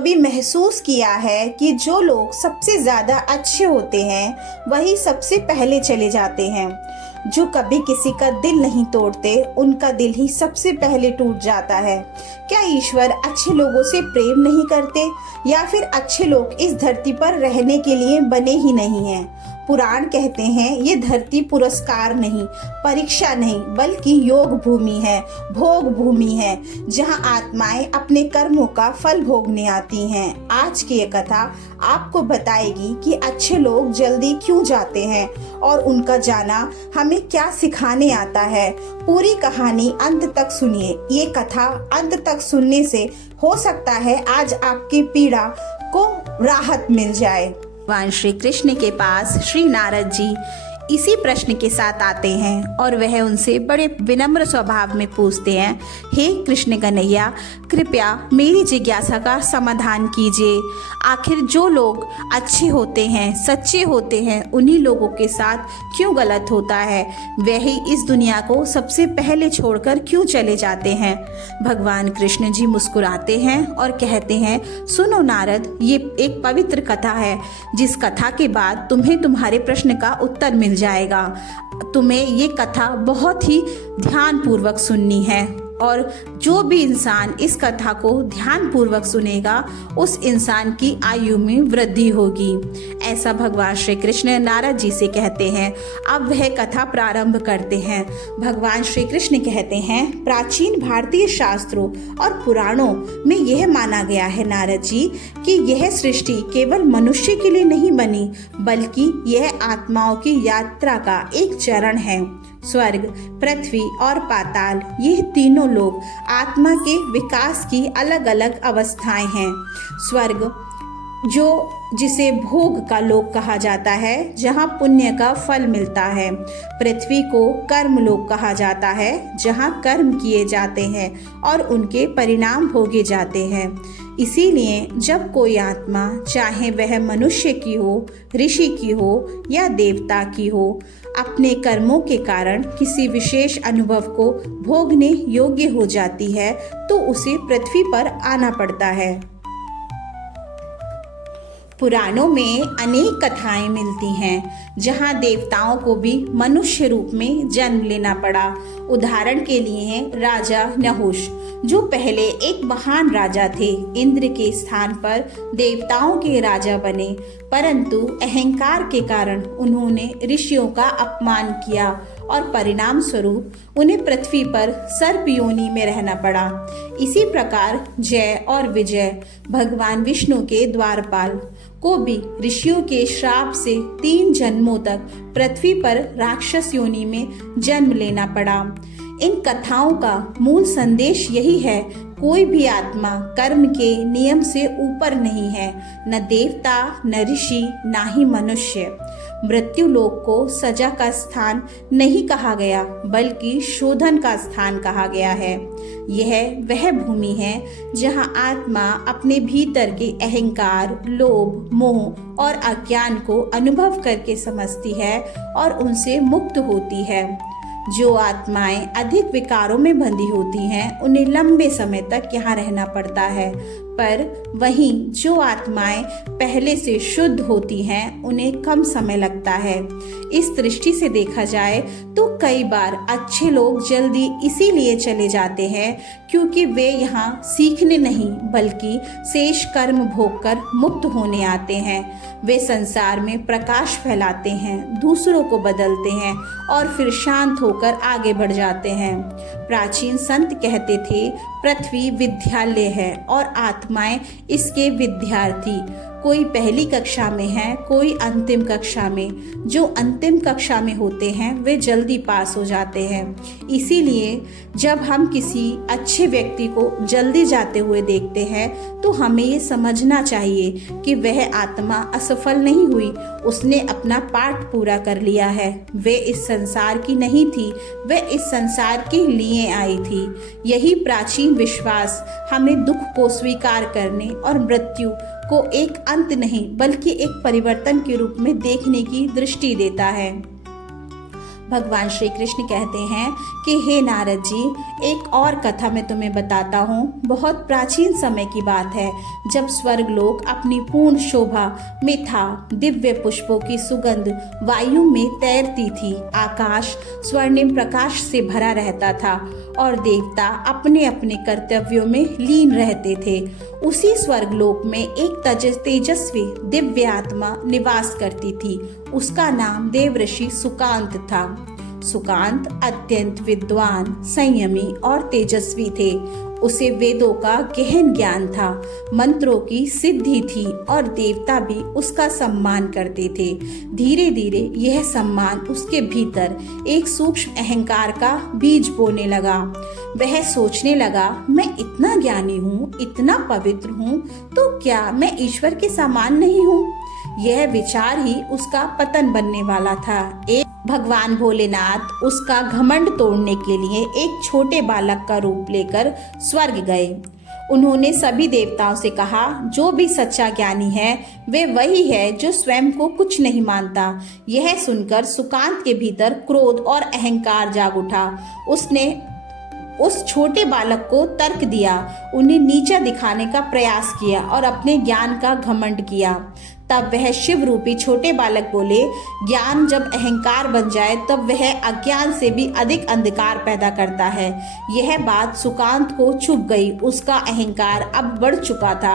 कभी महसूस किया है कि जो लोग सबसे ज़्यादा अच्छे होते हैं वही सबसे पहले चले जाते हैं? जो कभी किसी का दिल नहीं तोड़ते उनका दिल ही सबसे पहले टूट जाता है। क्या ईश्वर अच्छे लोगों से प्रेम नहीं करते, या फिर अच्छे लोग इस धरती पर रहने के लिए बने ही नहीं हैं? पुराण कहते हैं ये धरती पुरस्कार नहीं, परीक्षा नहीं, बल्कि योग भूमि है, भोग भूमि है, जहां आत्माएं अपने कर्मों का फल भोगने आती हैं। आज की ये कथा आपको बताएगी कि अच्छे लोग जल्दी क्यों जाते हैं और उनका जाना हमें क्या सिखाने आता है। पूरी कहानी अंत तक सुनिए। ये कथा अंत तक सुनने से हो सकता है आज आपकी पीड़ा को राहत मिल जाए। भगवान श्री कृष्ण के पास श्री नारद जी इसी प्रश्न के साथ आते हैं और वह उनसे बड़े विनम्र स्वभाव में पूछते हैं, हे कृष्ण कन्हैया, कृपया मेरी जिज्ञासा का समाधान कीजिए। आखिर जो लोग अच्छे होते हैं, सच्चे होते हैं, उन्हीं लोगों के साथ क्यों गलत होता है? वही इस दुनिया को सबसे पहले छोड़कर क्यों चले जाते हैं? भगवान कृष्ण जी मुस्कुराते हैं और कहते हैं, सुनो नारद, ये एक पवित्र कथा है, जिस कथा के बाद तुम्हें तुम्हारे प्रश्न का उत्तर मिल जाएगा। तुम्हें ये कथा बहुत ही ध्यानपूर्वक सुननी है, और जो भी इंसान इस कथा को ध्यानपूर्वक सुनेगा उस इंसान की आयु में वृद्धि होगी। ऐसा भगवान श्री कृष्ण नारद जी से कहते हैं। अब वह कथा प्रारंभ करते हैं। भगवान श्री कृष्ण कहते हैं, प्राचीन भारतीय शास्त्रों और पुराणों में यह माना गया है नारद जी कि यह सृष्टि केवल मनुष्य के लिए नहीं बनी, बल्कि यह आत्माओं की यात्रा का एक चरण है। स्वर्ग, पृथ्वी और पाताल, ये तीनों लोग आत्मा के विकास की अलग अलग अवस्थाएं हैं। स्वर्ग जिसे भोग का लोक कहा जाता है, जहाँ पुण्य का फल मिलता है। पृथ्वी को कर्म लोक कहा जाता है, जहाँ कर्म किए जाते हैं और उनके परिणाम भोगे जाते हैं। इसीलिए जब कोई आत्मा, चाहे वह मनुष्य की हो, ऋषि की हो या देवता की हो, अपने कर्मों के कारण किसी विशेष अनुभव को भोगने योग्य हो जाती है तो उसे पृथ्वी पर आना पड़ता है। पुराणों में अनेक कथाएं मिलती हैं जहां देवताओं को भी मनुष्य रूप में जन्म लेना पड़ा। उदाहरण के लिए हैं राजा नहुष, जो पहले एक महान राजा थे। इंद्र के स्थान पर देवताओं के राजा बने, परंतु अहंकार के कारण उन्होंने ऋषियों का अपमान किया और परिणाम स्वरूप उन्हें पृथ्वी पर सर्प योनि में रहना पड़ा। इसी प्रकार जय और विजय, भगवान विष्णु के द्वारपाल, को भी ऋषियों के श्राप से 3 जन्मों तक पृथ्वी पर राक्षस योनि में जन्म लेना पड़ा। इन कथाओं का मूल संदेश यही है, कोई भी आत्मा कर्म के नियम से ऊपर नहीं है, न देवता, न ऋषि, न ही मनुष्य। मृत्यु लोक को सजा का स्थान नहीं कहा गया, बल्कि शोधन का स्थान कहा गया है। यह वह भूमि है जहां आत्मा अपने भीतर के अहंकार, लोभ, मोह और अज्ञान को अनुभव करके समझती है और उनसे मुक्त होती है। जो आत्माएं अधिक विकारों में बंधी होती हैं, उन्हें लंबे समय तक यहाँ रहना पड़ता है, पर वहीं जो आत्माएं पहले से शुद्ध होती हैं, उन्हें कम समय लगता है। इस दृष्टि से देखा जाए तो कई बार अच्छे लोग जल्दी इसीलिए चले जाते हैं क्योंकि वे यहाँ सीखने नहीं, बल्कि शेष कर्म भोग कर मुक्त होने आते हैं। वे संसार में प्रकाश फैलाते हैं, दूसरों को बदलते हैं और फिर शांत होकर आगे बढ़ जाते हैं। प्राचीन संत कहते थे, पृथ्वी विद्यालय है और आत्माएं इसके विद्यार्थी। कोई पहली कक्षा में है, कोई अंतिम कक्षा में। जो अंतिम कक्षा में होते हैं वे जल्दी पास हो जाते हैं। इसीलिए जब हम किसी अच्छे व्यक्ति को जल्दी जाते हुए देखते हैं तो हमें ये समझना चाहिए कि वह आत्मा असफल नहीं हुई, उसने अपना पाठ पूरा कर लिया है। वे इस संसार की नहीं थी, वे इस संसार के लिए आई थी। यही प्राचीन विश्वास हमें दुख को स्वीकार करने और मृत्यु को एक अंत नहीं, बल्कि एक परिवर्तन के रूप में देखने की दृष्टि देता है। भगवान श्री कृष्ण कहते हैं कि हे नारद जी, एक और कथा मैं तुम्हें बताता हूँ। बहुत प्राचीन समय की बात है, जब स्वर्गलोक अपनी पूर्ण शोभा में था। दिव्य पुष्पों की सुगंध वायु में तैरती थी। आकाश स्वर्णिम प्रकाश से भरा रहता था और देवता अपने अपने कर्तव्यों में लीन रहते थे। उसी स्वर्गलोक में एक तेजस्वी दिव्य आत्मा निवास करती थी। उसका नाम देवऋषि सुकांत था। सुकांत अत्यंत विद्वान, संयमी और तेजस्वी थे। उसे वेदों का गहन ज्ञान था, मंत्रों की सिद्धि थी और देवता भी उसका सम्मान करते थे। धीरे धीरे यह सम्मान उसके भीतर एक सूक्ष्म अहंकार का बीज बोने लगा। वह सोचने लगा, मैं इतना ज्ञानी हूँ, इतना पवित्र हूँ, तो क्या मैं ईश्वर के समान नहीं हूँ? यह विचार ही उसका पतन बनने वाला था। एक भगवान भोलेनाथ उसका घमंड तोड़ने के लिए एक छोटे बालक का रूप लेकर स्वर्ग गए। उन्होंने सभी देवताओं से कहा, जो भी सच्चा ज्ञानी है वे वही है जो स्वयं को कुछ नहीं मानता। यह सुनकर सुकांत के भीतर क्रोध और अहंकार जाग उठा। उसने उस छोटे बालक को तर्क दिया, उन्हें नीचा दिखाने का प्रयास किया और अपने ज्ञान का घमंड किया। तब वह शिव रूपी छोटे बालक बोले, ज्ञान जब अहंकार बन जाए तब वह अज्ञान से भी अधिक अंधकार पैदा करता है। यह बात सुकांत को चुभ गई। उसका अहंकार अब बढ़ चुका था।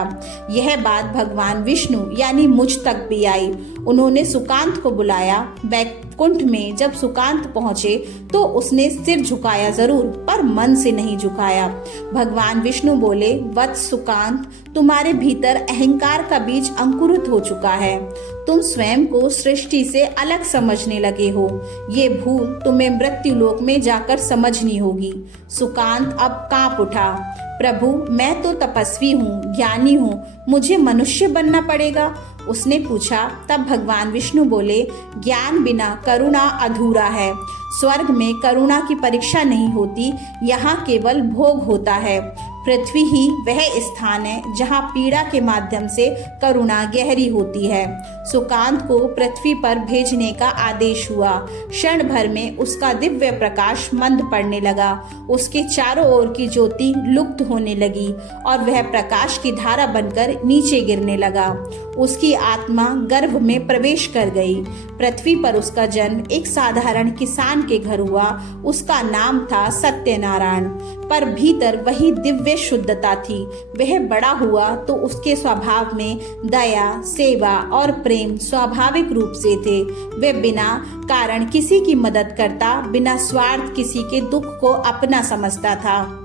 यह बात भगवान विष्णु यानी मुझ तक भी आई। उन्होंने सुकांत को बुलाया। बैकुंठ में जब सुकांत पहुंचे तो उसने सिर झुकाया जरूर, पर मन से नहीं झुकाया। भगवान विष्णु बोले, वत्स सुकांत, तुम्हारे भीतर अहंकार का बीज अंकुरित हो चुका है। तुम स्वयं को सृष्टि से अलग समझने लगे हो। ये भूल तुम्हें मृत्यु लोक में जाकर समझनी होगी। सुकांत अब कांप उठा। प्रभु, मैं तो तपस्वी हूँ, ज्ञानी हूँ, मुझे मनुष्य बनना पड़ेगा? उसने पूछा। तब भगवान विष्णु बोले, ज्ञान बिना करुणा अधूरा है। स्वर्ग में करुणा की परीक्षा नहीं होती, यहाँ केवल भोग होता है। पृथ्वी ही वह स्थान है जहाँ पीड़ा के माध्यम से करुणा गहरी होती है। सुकांत को पृथ्वी पर भेजने का आदेश हुआ। क्षण भर में उसका दिव्य प्रकाश मंद पड़ने लगा। उसके चारों ओर की ज्योति लुप्त होने लगी और वह प्रकाश की धारा बनकर नीचे गिरने लगा। उसकी आत्मा गर्भ में प्रवेश कर गई। पृथ्वी पर उसका जन्म एक साधारण किसान के घर हुआ। उसका नाम था सत्यनारायण, पर भीतर वही दिव्य शुद्धता थी। वह बड़ा हुआ तो उसके स्वभाव में दया, सेवा और प्रेम स्वाभाविक रूप से थे। वह बिना कारण किसी की मदद करता, बिना स्वार्थ किसी के दुख को अपना समझता था।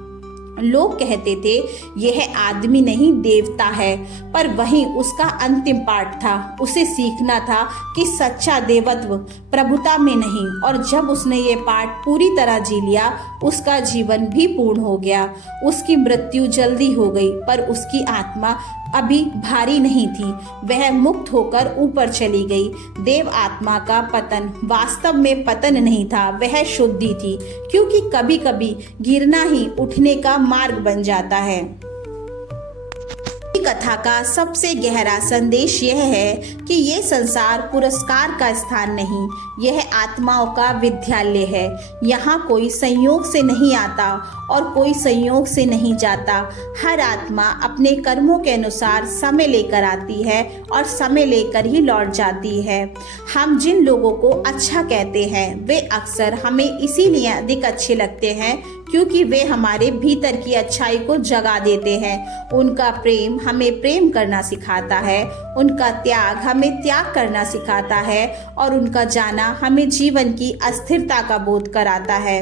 लोग कहते थे, यह आदमी नहीं देवता है, पर वहीं उसका अंतिम पाठ था। उसे सीखना था कि सच्चा देवत्व प्रभुता में नहीं, और जब उसने ये पाठ पूरी तरह जी लिया, उसका जीवन भी पूर्ण हो गया। उसकी मृत्यु जल्दी हो गई, पर उसकी आत्मा अभी भारी नहीं थी। वह मुक्त होकर ऊपर चली गई। देव आत्मा का पतन वास्तव में पतन नहीं था, वह शुद्धि थी, क्योंकि कभी कभी गिरना ही उठने का मार्ग बन जाता है। कथा का सबसे गहरा संदेश यह है कि ये संसार पुरस्कार का स्थान नहीं, यह आत्माओं का विद्यालय है। यहाँ कोई संयोग से नहीं आता और कोई संयोग से नहीं जाता। हर आत्मा अपने कर्मों के अनुसार समय लेकर आती है और समय लेकर ही लौट जाती है। हम जिन लोगों को अच्छा कहते हैं वे अक्सर हमें इसीलिए अधिक अच्छे लगते हैं क्योंकि वे हमारे भीतर की अच्छाई को जगा देते हैं। उनका प्रेम हमें प्रेम करना सिखाता है, उनका त्याग हमें त्याग करना सिखाता है और उनका जाना हमें जीवन की अस्थिरता का बोध कराता है।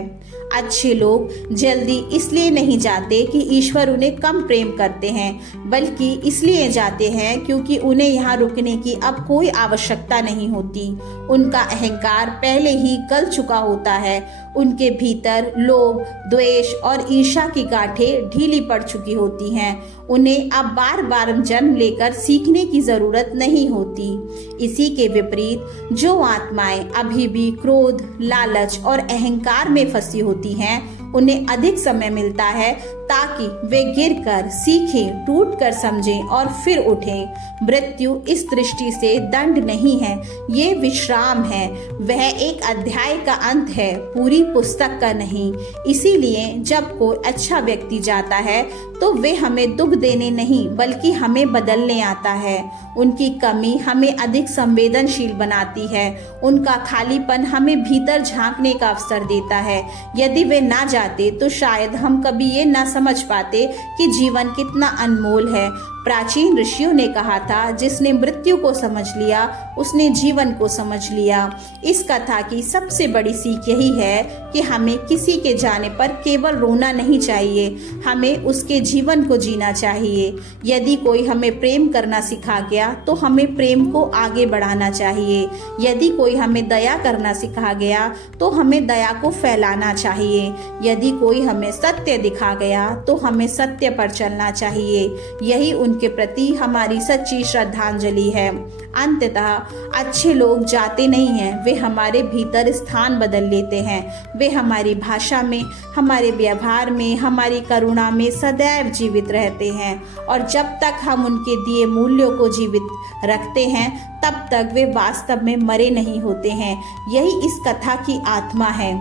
अच्छे लोग जल्दी इसलिए नहीं जाते कि ईश्वर उन्हें कम प्रेम करते हैं, बल्कि इसलिए जाते हैं क्योंकि उन्हें यहाँ रुकने की अब कोई आवश्यकता नहीं होती। उनका अहंकार पहले ही गल चुका होता है। उनके भीतर लोभ, द्वेष और ईर्ष्या की गांठें ढीली पड़ चुकी होती हैं। उन्हें अब बार बार जन्म लेकर सीखने की जरूरत नहीं होती। इसी के विपरीत जो आत्माएं अभी भी क्रोध, लालच और अहंकार में फंसी होती हैं, उन्हें अधिक समय मिलता है ताकि वे गिरकर सीखें, टूटकर समझें और फिर उठें। मृत्यु इस दृष्टि से दंड नहीं है, ये विश्राम है। वह एक अध्याय का अंत है, पूरी पुस्तक का नहीं। इसीलिए जब कोई अच्छा व्यक्ति जाता है तो वे हमें दुख देने नहीं बल्कि हमें बदलने आता है। उनकी कमी हमें अधिक संवेदनशील बनाती है। उनका खालीपन हमें भीतर झांकने का अवसर देता है। यदि वे ना जाते तो शायद हम कभी ये ना समझ पाते कि जीवन कितना अनमोल है। प्राचीन ऋषियों ने कहा था, जिसने मृत्यु को समझ लिया उसने जीवन को समझ लिया। इस कथा की सबसे बड़ी सीख यही है कि हमें किसी के जाने पर केवल रोना नहीं चाहिए, हमें उसके जीवन को जीना चाहिए। यदि कोई हमें प्रेम करना सिखा गया तो हमें प्रेम को आगे बढ़ाना चाहिए। यदि कोई हमें दया करना सिखा गया तो हमें दया को फैलाना चाहिए। यदि कोई हमें सत्य दिखा गया तो हमें सत्य पर चलना चाहिए। यही उनके प्रति हमारी सच्ची श्रद्धांजलि है। अंततः अच्छे लोग जाते नहीं हैं, वे हमारे भीतर स्थान बदल लेते हैं। वे हमारी भाषा में, हमारे व्यवहार में, हमारी करुणा में सदैव जीवित रहते हैं। और जब तक हम उनके दिए मूल्यों को जीवित रखते हैं तब तक वे वास्तव में मरे नहीं होते हैं। यही इस कथा की आत्मा है।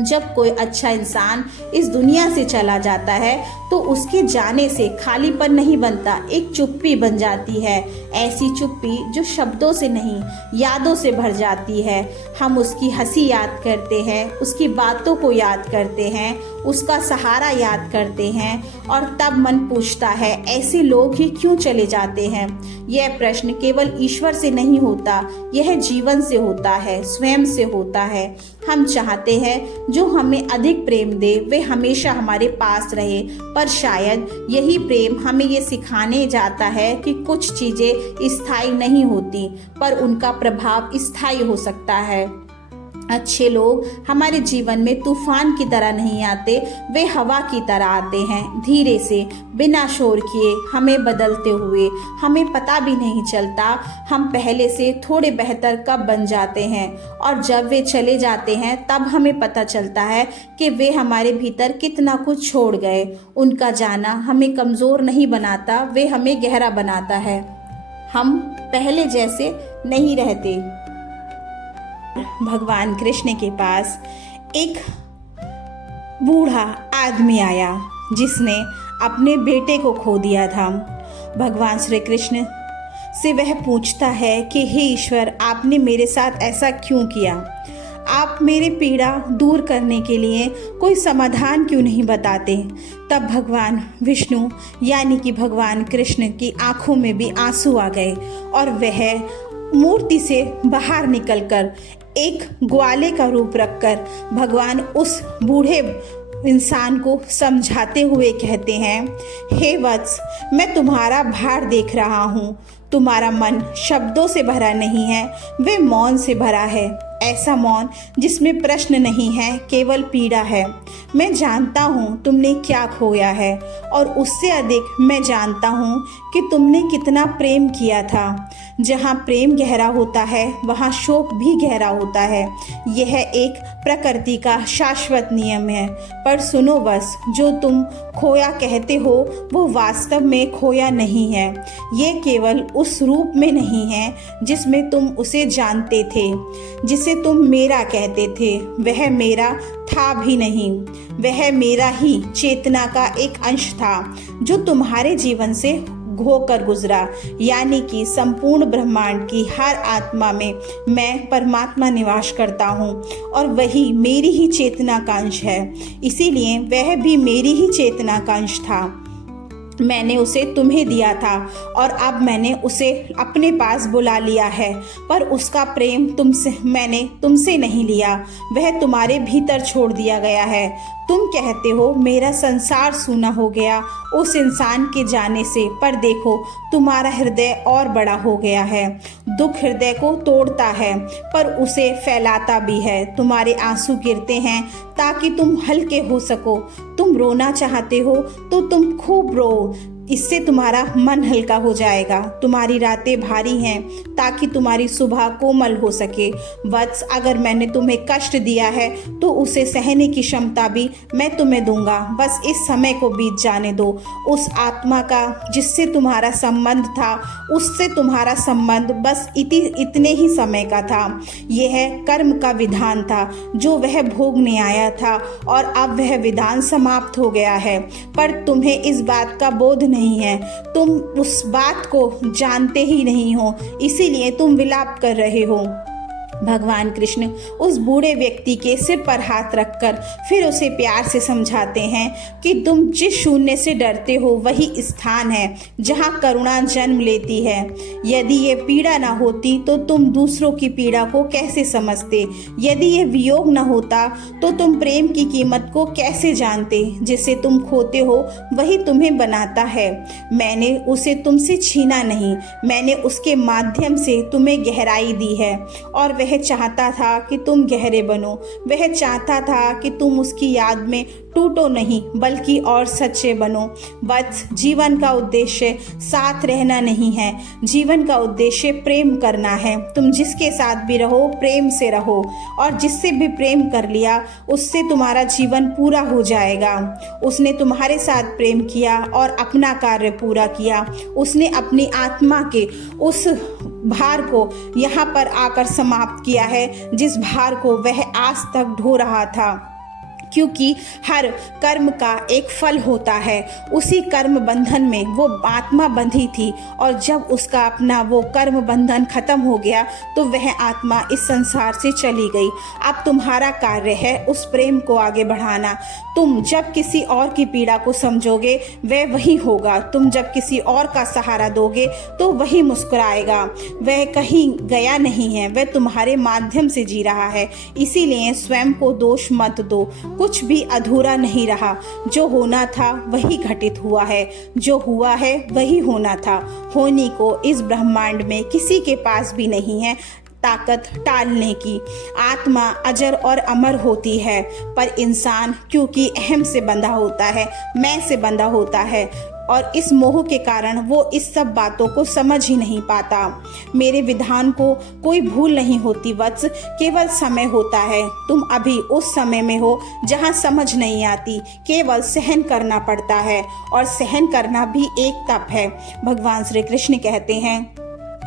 जब कोई अच्छा इंसान इस दुनिया से चला जाता है तो उसके जाने से खालीपन नहीं बनता, एक चुप्पी बन जाती है। ऐसी चुप्पी जो शब्दों से नहीं, यादों से भर जाती है। हम उसकी हंसी याद करते हैं, उसकी बातों को याद करते हैं, उसका सहारा याद करते हैं और तब मन पूछता है, ऐसे लोग ही क्यों चले जाते हैं। यह प्रश्न केवल ईश्वर से नहीं होता, यह जीवन से होता है, स्वयं से होता है। हम चाहते हैं जो हमें अधिक प्रेम दे वे हमेशा हमारे पास रहे, पर शायद यही प्रेम हमें ये सिखाने जाता है कि कुछ चीजें स्थायी नहीं होती, पर उनका प्रभाव स्थायी हो सकता है। अच्छे लोग हमारे जीवन में तूफान की तरह नहीं आते, वे हवा की तरह आते हैं, धीरे से, बिना शोर किए, हमें बदलते हुए। हमें पता भी नहीं चलता हम पहले से थोड़े बेहतर कब बन जाते हैं, और जब वे चले जाते हैं तब हमें पता चलता है कि वे हमारे भीतर कितना कुछ छोड़ गए। उनका जाना हमें कमज़ोर नहीं बनाता, वे हमें गहरा बनाता है। हम पहले जैसे नहीं रहते। भगवान कृष्ण के पास एक बूढ़ा आदमी आया जिसने अपने बेटे को खो दिया था। भगवान श्री कृष्ण से वह पूछता है कि हे ईश्वर, आपने मेरे साथ ऐसा क्यों किया? आप मेरी पीड़ा दूर करने के लिए कोई समाधान क्यों नहीं बताते? तब भगवान विष्णु यानी कि भगवान कृष्ण की आंखों में भी आंसू आ गए और वह मूर्ति से बाहर निकलकर एक ग्वाले का रूप रखकर भगवान उस बूढ़े इंसान को समझाते हुए कहते हैं, हे वत्स, मैं तुम्हारा भार देख रहा हूँ। तुम्हारा मन शब्दों से भरा नहीं है, वे मौन से भरा है। ऐसा मौन जिसमें प्रश्न नहीं है, केवल पीड़ा है। मैं जानता हूँ तुमने क्या खोया है, और उससे अधिक मैं जानता हूँ कि तुमने कितना प्रेम किया था। जहाँ प्रेम गहरा होता है वहाँ शोक भी गहरा होता है। यह एक प्रकृति का शाश्वत नियम है। पर सुनो बस, जो तुम खोया कहते हो वो वास्तव में खोया नहीं है। ये केवल उस रूप में नहीं है जिसमें तुम उसे जानते थे। जिसे तुम मेरा कहते थे वह मेरा था भी नहीं, वह मेरा ही चेतना का एक अंश था जो तुम्हारे जीवन से होकर गुजरा। यानी कि संपूर्ण ब्रह्मांड की हर आत्मा में मैं परमात्मा निवास करता हूँ और वही मेरी ही चेतना का अंश है। इसीलिए वह भी मेरी ही चेतना का अंश था। मैंने उसे तुम्हें दिया था और अब मैंने उसे अपने पास बुला लिया है, पर उसका प्रेम मैंने तुमसे नहीं लिया, वह तुम्हारे भीतर छोड़ दिया गया है। तुम कहते हो मेरा संसार सूना हो गया उस इंसान के जाने से, पर देखो तुम्हारा हृदय और बड़ा हो गया है। दुख हृदय को तोड़ता है पर उसे फैलाता भी है। तुम्हारे आंसू गिरते हैं ताकि तुम हल्के हो सको। तुम रोना चाहते हो तो तुम खूब रो, इससे तुम्हारा मन हल्का हो जाएगा। तुम्हारी रातें भारी हैं ताकि तुम्हारी सुबह कोमल हो सके। वत्स, अगर मैंने तुम्हें कष्ट दिया है तो उसे सहने की क्षमता भी मैं तुम्हें दूंगा। बस इस समय को बीत जाने दो। उस आत्मा का जिससे तुम्हारा संबंध था, उससे तुम्हारा संबंध बस इतने ही समय का था। यह कर्म का विधान था जो वह भोगने आया था और अब वह विधान समाप्त हो गया है। पर तुम्हें इस बात का बोध नहीं है, तुम उस बात को जानते ही नहीं हो, इसीलिए तुम विलाप कर रहे हो। भगवान कृष्ण उस बूढ़े व्यक्ति के सिर पर हाथ रखकर फिर उसे प्यार से समझाते हैं कि तुम जिस शून्य से डरते हो वही स्थान है जहाँ करुणा जन्म लेती है। यदि ये पीड़ा न होती तो तुम दूसरों की पीड़ा को कैसे समझते? यदि ये वियोग न होता तो तुम प्रेम की कीमत को कैसे जानते? जिसे तुम खोते हो वही तुम्हें बनाता है। मैंने उसे तुमसे छीना नहीं, मैंने उसके माध्यम से तुम्हें गहराई दी है और वह चाहता था कि तुम गहरे बनो। वह चाहता था कि तुम उसकी याद में टूटो नहीं बल्कि और सच्चे बनो। बस जीवन का उद्देश्य साथ रहना नहीं है, जीवन का उद्देश्य प्रेम करना है। तुम जिसके साथ भी रहो प्रेम से रहो और जिससे भी प्रेम कर लिया उससे तुम्हारा जीवन पूरा हो जाएगा। उसने तुम्हारे साथ प्रेम किया और अपना कार्य पूरा किया। उसने अपनी आत्मा के उस भार को यहाँ पर आकर समाप्त किया है जिस भार को वह आज तक ढो रहा था। क्योंकि हर कर्म का एक फल होता है। उसी कर्म बंधन में वो आत्मा बंधी थी और जब उसका अपना वो कर्म बंधन खत्म हो गया तो वह आत्मा इस संसार से चली गई। अब तुम्हारा कार्य है उस प्रेम को आगे बढ़ाना। तुम जब किसी और की पीड़ा को समझोगे वह वही होगा। तुम जब किसी और का सहारा दोगे तो वही मुस्कुराएगा। वह कहीं गया नहीं है, वह तुम्हारे माध्यम से जी रहा है। इसीलिए स्वयं को दोष मत दो। कुछ भी अधूरा नहीं रहा। जो होना था वही घटित हुआ है, जो हुआ है वही होना था। होने को इस ब्रह्मांड में किसी के पास भी नहीं है ताकत टालने की। आत्मा अजर और अमर होती है, पर इंसान क्योंकि अहम से बंधा होता है, मैं से बंधा होता है और इस मोह के कारण वो इस सब बातों को समझ ही नहीं पाता। मेरे विधान को कोई भूल नहीं होती वत्स, केवल समय होता है। तुम अभी उस समय में हो जहाँ समझ नहीं आती, केवल सहन करना पड़ता है और सहन करना भी एक तप है। भगवान श्री कृष्ण कहते हैं,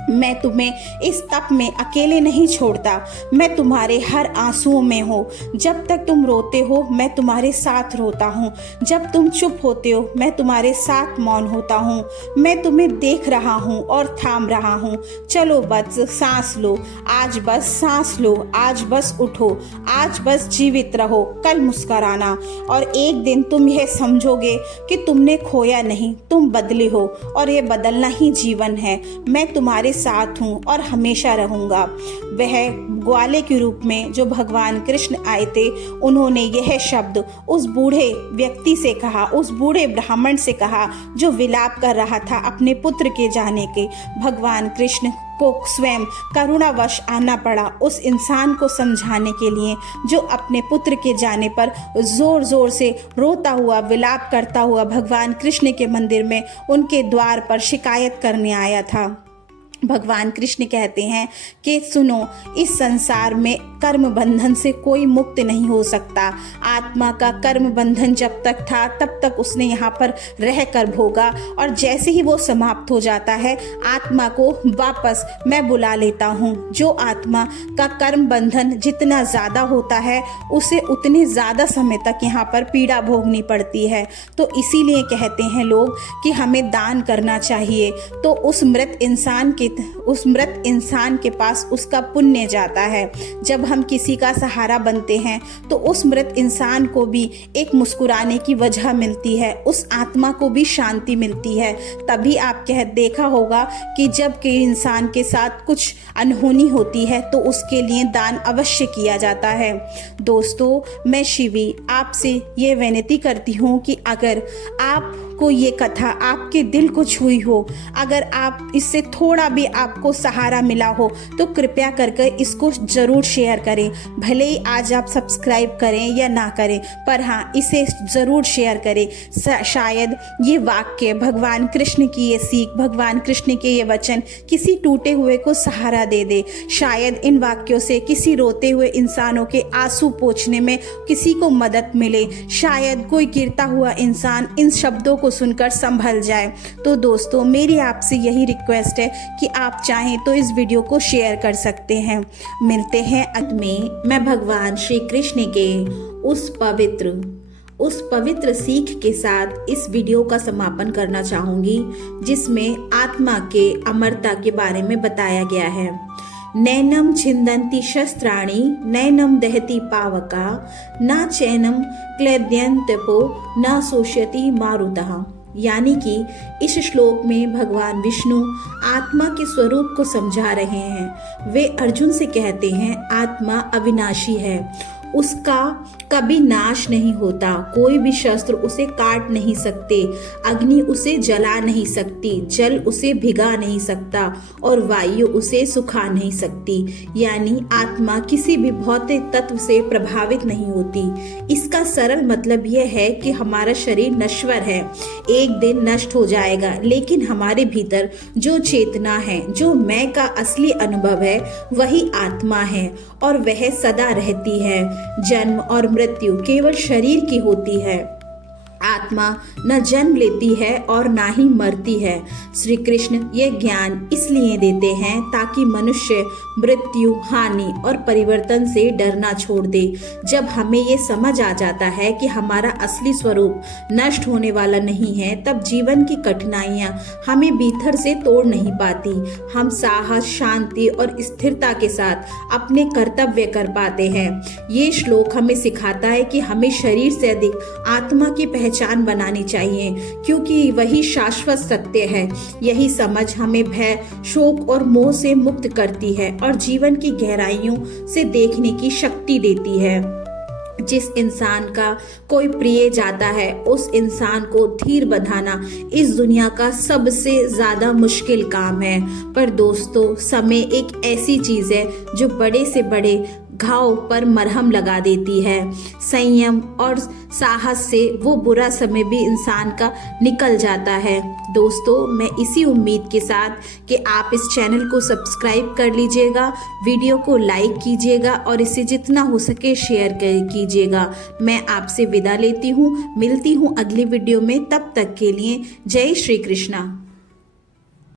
मैं तुम्हें इस तप में अकेले नहीं छोड़ता, मैं तुम्हारे हर आंसुओं में हूँ। जब तक तुम रोते हो मैं तुम्हारे साथ रोता हूँ, जब तुम चुप होते हो मैं तुम्हारे साथ मौन होता हूँ। मैं तुम्हें देख रहा हूँ और थाम रहा हूँ। चलो बस सांस लो, आज बस सांस लो, आज बस उठो, आज बस जीवित रहो, कल मुस्कुराना। और एक दिन तुम यह समझोगे कि तुमने खोया नहीं, तुम बदले हो और ये बदलना ही जीवन है। मैं तुम्हारे साथ हूँ और हमेशा रहूँगा। वह ग्वाले के रूप में जो भगवान कृष्ण आए थे, उन्होंने यह शब्द उस बूढ़े व्यक्ति से कहा, उस बूढ़े ब्राह्मण से कहा जो विलाप कर रहा था अपने पुत्र के जाने के। भगवान कृष्ण को स्वयं करुणावश आना पड़ा उस इंसान को समझाने के लिए जो अपने पुत्र के जाने पर जोर जोर से रोता हुआ विलाप करता हुआ भगवान कृष्ण के मंदिर में उनके द्वार पर शिकायत करने आया था। भगवान कृष्ण कहते हैं कि सुनो, इस संसार में कर्म बंधन से कोई मुक्त नहीं हो सकता। आत्मा का कर्म बंधन जब तक था तब तक उसने यहाँ पर रह कर भोगा और जैसे ही वो समाप्त हो जाता है आत्मा को वापस मैं बुला लेता हूँ। जो आत्मा का कर्म बंधन जितना ज़्यादा होता है उसे उतने ज़्यादा समय तक यहाँ पर पीड़ा भोगनी पड़ती है। तो इसीलिए कहते हैं लोग कि हमें दान करना चाहिए, तो उस मृत इंसान के पास उसका पुण्य जाता है। जब हम किसी का सहारा बनते हैं तो उस मृत इंसान को भी एक मुस्कुराने की वजह मिलती है, उस आत्मा को भी शांति मिलती है। तभी आप देखा होगा कि जब के इंसान के साथ कुछ अनहोनी होती है तो उसके लिए दान अवश्य किया जाता है। दोस्तों, मैं शिवी आपसे ये विनती करती हूँ कि अगर आप कोई ये कथा आपके दिल को छुई हो, अगर आप इससे थोड़ा भी आपको सहारा मिला हो तो कृपया करके इसको ज़रूर शेयर करें। भले ही आज आप सब्सक्राइब करें या ना करें, पर हाँ, इसे ज़रूर शेयर करें। शायद ये वाक्य, भगवान कृष्ण की ये सीख, भगवान कृष्ण के ये वचन किसी टूटे हुए को सहारा दे दे। शायद इन वाक्यों से किसी रोते हुए इंसानों के आंसू पोंछने में किसी को मदद मिले। शायद कोई गिरता हुआ इंसान इन शब्दों को सुनकर संभल जाए। तो दोस्तों, मेरी आपसे यही रिक्वेस्ट है कि आप चाहें तो इस वीडियो को शेयर कर सकते हैं। मिलते हैं अंत में मैं भगवान श्री कृष्ण के उस पवित्र सीख के साथ इस वीडियो का समापन करना चाहूंगी, जिसमें आत्मा के अमरता के बारे में बताया गया है। नैनम छिन्दन्ति शस्त्राणि नैनम दहति पावका न चैनम क्लेद्यन्त्यपो न शोष्यति मारुतः। यानी कि इस श्लोक में भगवान विष्णु आत्मा के स्वरूप को समझा रहे हैं। वे अर्जुन से कहते हैं, आत्मा अविनाशी है, उसका कभी नाश नहीं होता, कोई भी शस्त्र उसे काट नहीं सकते, अग्नि उसे जला नहीं सकती, जल उसे भिगा नहीं सकता और वायु उसे सुखा नहीं सकती। यानी आत्मा किसी भी भौतिक तत्व से प्रभावित नहीं होती। इसका सरल मतलब यह है कि हमारा शरीर नश्वर है, एक दिन नष्ट हो जाएगा, लेकिन हमारे भीतर जो चेतना है, जो मैं का असली अनुभव है, वही आत्मा है और वह सदा रहती है। जन्म और मृत्यु केवल शरीर की होती है। आत्मा न जन्म लेती है और ना ही मरती है। श्री कृष्ण ये ज्ञान इसलिए देते हैं ताकि मनुष्य मृत्यु, हानि और परिवर्तन से डरना छोड़ दे। जब हमें ये समझ आ जाता है कि हमारा असली स्वरूप नष्ट होने वाला नहीं है, तब जीवन की कठिनाइयाँ हमें भीतर से तोड़ नहीं पाती। हम साहस, शांति और स्थिरता के साथ अपने कर्तव्य कर पाते हैं। ये श्लोक हमें सिखाता है कि हमें शरीर से अधिक आत्मा की पहचान बनानी चाहिए, क्योंकि वही शाश्वत सत्य है। यही समझ हमें भय, शोक और मोह से मुक्त करती है और जीवन की गहराइयों से देखने की शक्ति देती है। जिस इंसान का कोई प्रिय जाता है, उस इंसान को धीर बंधाना इस दुनिया का सबसे ज्यादा मुश्किल काम है। पर दोस्तों, समय एक ऐसी चीज है जो बड़े से बड़े घाव पर मरहम लगा देती है। संयम और साहस से वो बुरा समय भी इंसान का निकल जाता है। दोस्तों, मैं इसी उम्मीद के साथ कि आप इस चैनल को सब्सक्राइब कर लीजिएगा, वीडियो को लाइक कीजिएगा और इसे जितना हो सके शेयर कीजिएगा। मैं आपसे विदा लेती हूँ, मिलती हूँ अगली वीडियो में। तब तक के लिए जय श्री कृष्णा।